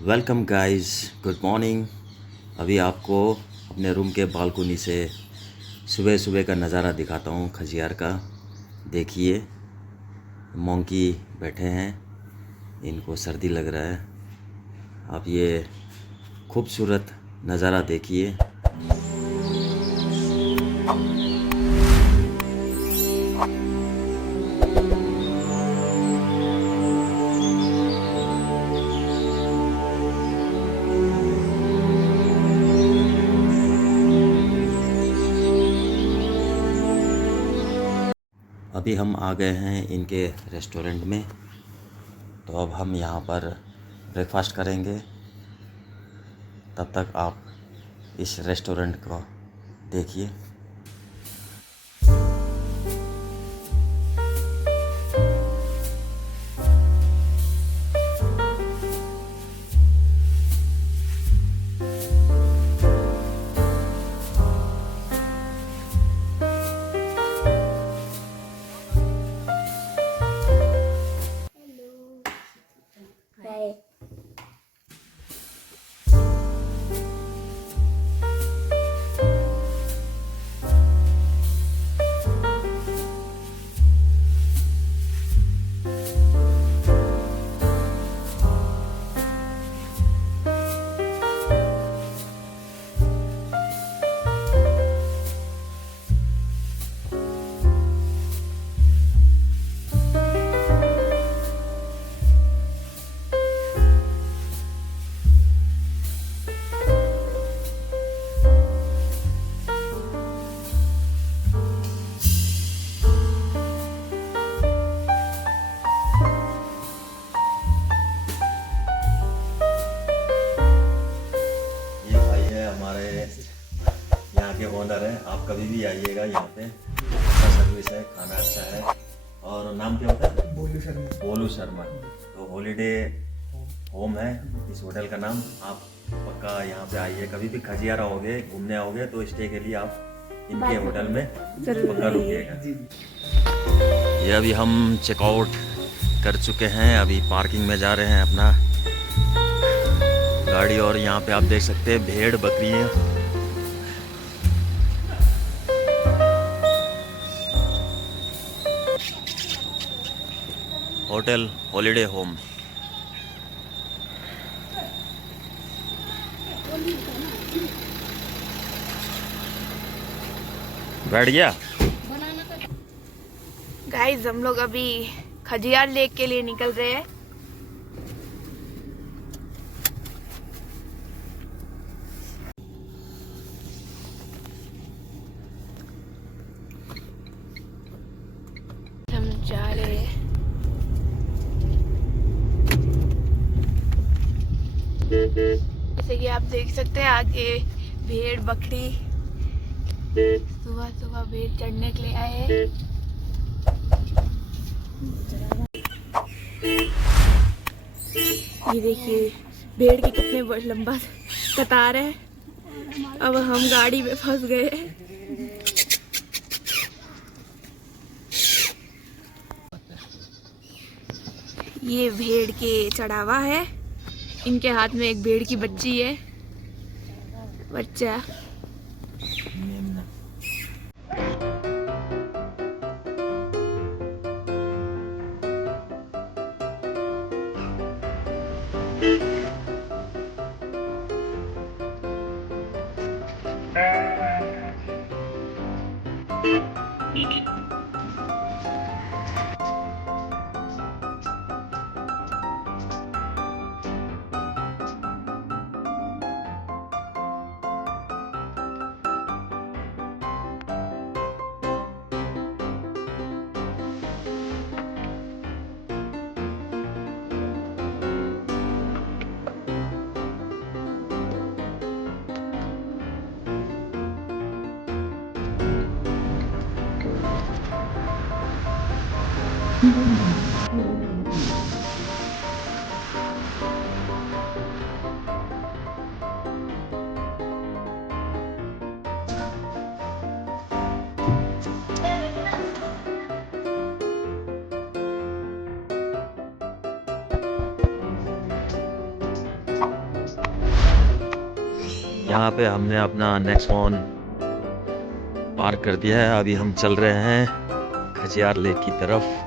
Welcome guys, good morning. अभी आपको अपने रूम के बालकोनी से सुबह सुबह का नज़ारा दिखाता हूँ खजियार का। देखिए, मोंकी बैठे हैं, इनको सर्दी लग रहा है। आप ये खूबसूरत नज़ारा देखिए। अभी हम आ गए हैं इनके रेस्टोरेंट में, तो अब हम यहाँ पर ब्रेकफास्ट करेंगे। तब तक आप इस रेस्टोरेंट को देखिए। Bye. ये भाई है हमारे यहाँ के ओनर हैं। आप कभी भी आइएगा, यहाँ पे अच्छा सर्विस है, खाना अच्छा है। और नाम क्या होता है? बोलू शर्मा। तो हॉलीडे होम है इस होटल का नाम। आप पक्का यहाँ पे आइए, कभी भी खजियार आओगे, घूमने आओगे तो स्टे के लिए आप इनके होटल में पक्का रुकिएगा। ये अभी हम चेकआउट कर चुके हैं, अभी पार्किंग में जा रहे हैं अपना गाड़ी। और यहाँ पे आप देख सकते हैं भेड़ बकरियाँ। Hotel holiday home. बैठ गया। गाइस, हम लोग अभी खजियार लेक के लिए निकल रहे हैं। हम जा रहे हैं। जैसे कि आप देख सकते हैं आगे भेड़ बकरी सुबह सुबह भेड़ चढ़ने के लिए आए हैं। ये देखिए भेड़ की कितने लंबा कतार है। अब हम गाड़ी में फंस गए हैं। ये भेड़ के चढ़ावा है। इनके हाथ में एक भेड़ की बच्ची है, बच्चा। यहाँ पे हमने अपना नेक्स्ट फोन पार्क कर दिया है। अभी हम चल रहे हैं खजियार लेक की तरफ।